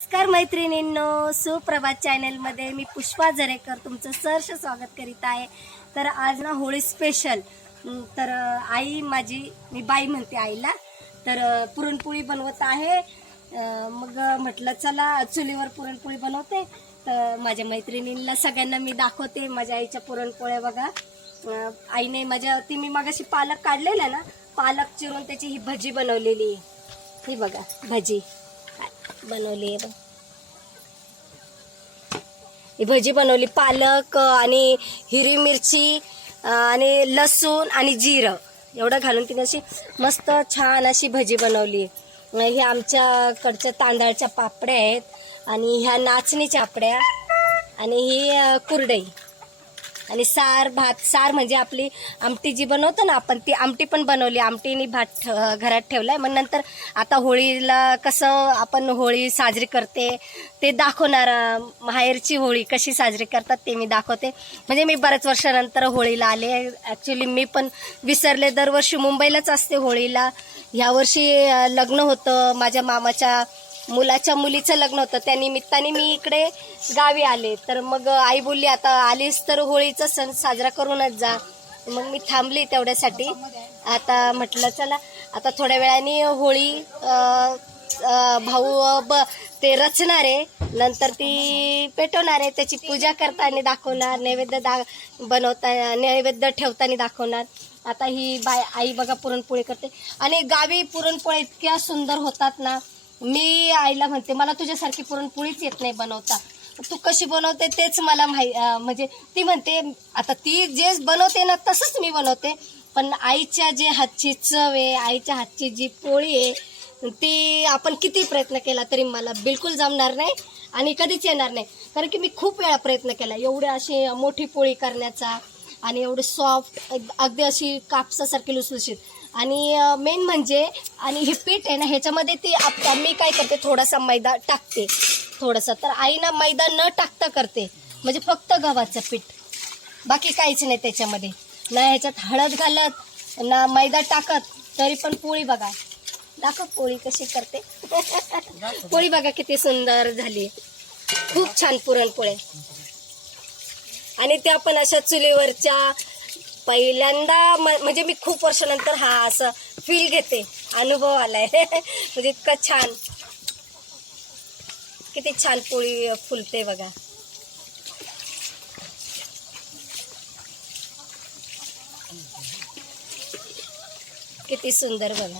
नमस्कार मैत्रिणींनो सुप्रभात चॅनलमध्ये मी पुष्पा जरेकर तुमचं सहर्ष स्वागत करीत आहे. तर आज ना होळी स्पेशल तर आई माझी मी बाई म्हणते आईला. तर पुरणपोळी बनवत आहे. मग म्हटलं चला चुलीवर पुरणपोळी बनवते. तर माझ्या मैत्रिणींना सगळ्यांना मी दाखवते माझ्या आईच्या पुरणपोळ्या बघा. आईने माझ्या ती मी मगाशी पालक काढलेला ना पालक चिरून त्याची ही भजी बनवलेली आहे. ही बघा भजी. बनवली आहे ही भजी बनवली पालक आणि हिरवी मिरची आणि लसूण आणि जिरं. एवढं घालून तिने अशी मस्त छान अशी भजी बनवली. हे आमच्याकडच्या तांदळाच्या पापड्या आहेत आणि ह्या नाचणीच्या पापड्या आणि ही कुरडई. आणि सार भात सार म्हणजे आपली आमटी जी बनवतो ना आपण ती आमटी पण बनवली. आमटीने भात ठ- घरात ठेवलाय. मग नंतर आता होळीला कसं आपण होळी साजरी करते ते दाखवणार. माहेरची होळी कशी साजरी करतात ते मी दाखवते. म्हणजे मी बऱ्याच वर्षानंतर होळीला आले. ॲक्च्युली मी पण विसरले. दरवर्षी मुंबईलाच असते होळीला. ह्यावर्षी लग्न होतं. माझ्या मामाच्या मुलाच्या मुलीचं लग्न होतं. त्या निमित्ताने मी इकडे गावी आले. तर मग आई बोलली आता आलीस तर होळीचा सण साजरा करूनच जा. मग मी थांबली तेवढ्यासाठी. आता म्हटलं चला आता थोड्या वेळाने होळी भाऊ ब ते रचणार आहे. नंतर ती पेटवणार आहे. त्याची पूजा करताना दाखवणार नैवेद्य दा बनवता नैवेद्य ठेवताना दाखवणार. आता ही बाय आई बघा पुरणपोळी करते. आणि गावी पुरणपोळ्या इतक्या सुंदर होतात ना मी आईला म्हणते मला तुझ्यासारखी पुरणपोळीच येत नाही बनवता. तू कशी बनवते तेच मला माहि म्हणजे ती म्हणते आता ती जे बनवते ना तसंच मी बनवते. पण आईच्या जे हातची चव आहे आईच्या हातची जी पोळी आहे ती आपण किती प्रयत्न केला तरी मला बिलकुल जमणार नाही आणि कधीच येणार नाही. कारण की मी खूप वेळा प्रयत्न केला एवढी अशी मोठी पोळी करण्याचा. आणि एवढी सॉफ्ट अगदी अशी कापसासारखी लुसलुशीत. आणि मेन म्हणजे आणि हे पीठ आहे ना ह्याच्यामध्ये ती आप मी काय करते थोडासा मैदा टाकते. थोडासा. तर आई ना मैदा न टाकता करते. म्हणजे फक्त गव्हाचं पीठ. बाकी काहीच नाही त्याच्यामध्ये. ना ह्याच्यात हळद घालत ना मैदा टाकत तरी पण पोळी बघा. दाखव पोळी कशी करते. पोळी बघा किती सुंदर झाली. खूप छान पुरणपोळ्या आणि त्या पण अशा चुलीवरच्या पहिल्यांदा म्हणजे मी खूप वर्षानंतर हा असं फील घेते. अनुभव आलाय. म्हणजे इतकं छान. किती छान पोळी फुलते बघा. किती सुंदर बघा.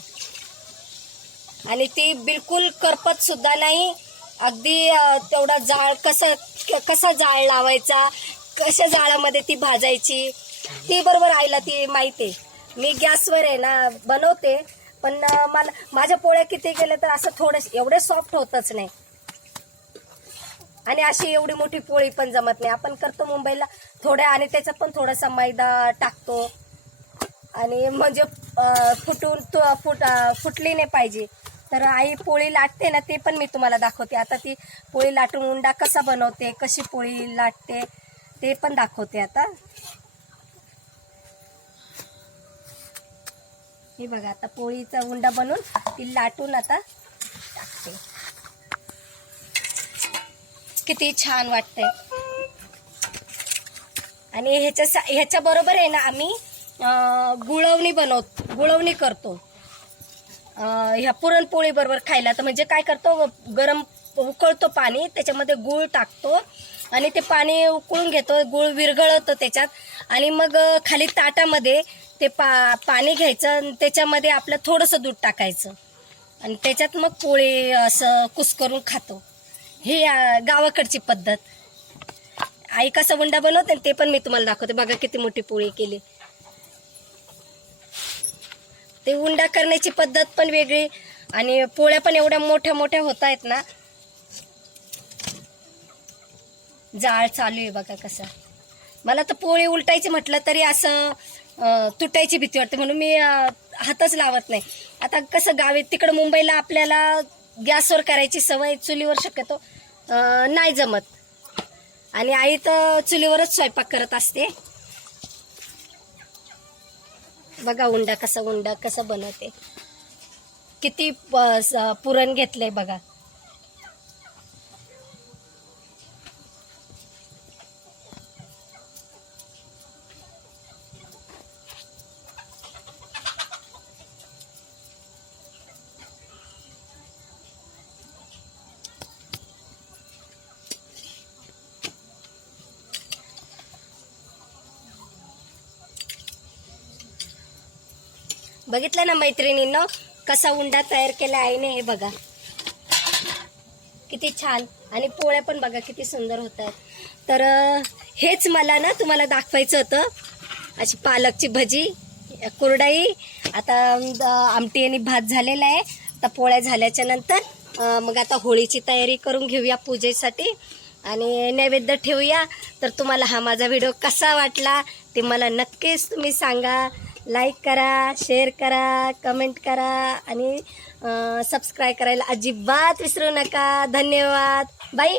आणि ती बिलकुल करपत सुद्धा नाही. अगदी तेवढा जाळ कसा कसा जाळ लावायचा कशा जाळामध्ये ती भाजायची? ती बरोबर आईला ती माहिती आहे. मी गॅसवर आहे ना बनवते. पण मला माझ्या पोळ्या किती गेल्या तर असं थोडं एवढे सॉफ्ट होतच नाही. आणि अशी एवढी मोठी पोळी पण जमत नाही. आपण करतो मुंबईला थोड्या आणि त्याच्यात पण थोडासा मैदा टाकतो. आणि म्हणजे फुटून फुट फुटली नाही पाहिजे. तर आई पोळी लाटते ना ते पण मी तुम्हाला दाखवते. आता ती पोळी लाटून उंडा कसा बनवते कशी पोळी लाटते ते पण दाखवते आता. हे बघा आता पोळीचा उंडा बनवून ती लाटून आता टाकते. किती छान वाटतंय. आणि ह्याच्या सा- ह्याच्या बरोबर आहे ना आम्ही गुळवणी बनवतो गुळवणी करतो. ह्या पुरणपोळी बरोबर खायला. तर म्हणजे काय करतो गरम उकळतो पाणी त्याच्यामध्ये गुळ टाकतो. आणि ते पाणी उकळून घेतो गुळ विरघळवतो त्याच्यात. आणि मग खाली ताटामध्ये ते पा पाणी घ्यायचं आणि त्याच्यामध्ये आपलं थोडंसं दूध टाकायचं. आणि त्याच्यात मग पोळी असं कुस्करून खातो. हे गावाकडची पद्धत. आई कसा उंडा बनवते ते पण मी तुम्हाला दाखवते. बघा किती मोठी पोळी केली. ते उंडा करण्याची पद्धत पण वेगळी आणि पोळ्या पण एवढ्या मोठ्या मोठ्या होत आहेत ना जाळ चालू आहे बघा कसं. मला तर पोळी उलटायची म्हटलं तरी असं तुटायची भीती वाटते. म्हणून मी हातच लावत नाही. आता कसं गावी तिकडं मुंबईला आपल्याला गॅसवर करायची सवय चुलीवर शक्यतो नाही जमत. आणि आई तर चुलीवरच स्वयंपाक करत असते. बघा उंडा कसा उंडा कसा बनवते. किती प- स- पुरण घेतलंय बघा. बघितलं ना मैत्रिणींनो कसा उंडा तयार केला आईने हे बघा. किती छान. आणि पोळ्या पण बघा किती सुंदर होत आहेत तर हेच मला ना तुम्हाला दाखवायचं होतं. अशी पालकची भजी कुरडाई आता आमटी आणि भात झालेला आहे. आता पोळ्या झाल्याच्यानंतर मग आता होळीची तयारी करून घेऊया पूजेसाठी. आणि नैवेद्य ठेवूया. तर तुम्हाला हा माझा व्हिडिओ कसा वाटला ते मला नक्कीच तुम्ही सांगा. लाईक करा शेअर करा कमेंट करा आणि सबस्क्राईब करायला अजिबात विसरू नका. धन्यवाद. बाई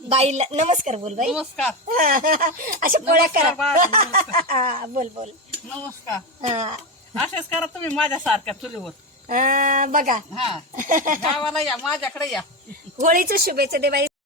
बाईला नमस्कार बोल बाई. नमस्कार. अशा पोळ्या करा. बोल बोल. नमस्कार. हा. असेच करा तुम्ही माझ्यासारख्या चुलीवर. अं, बघा. हा. गावाला या माझ्याकडे या. होळीच्या शुभेच्छा दे बाई.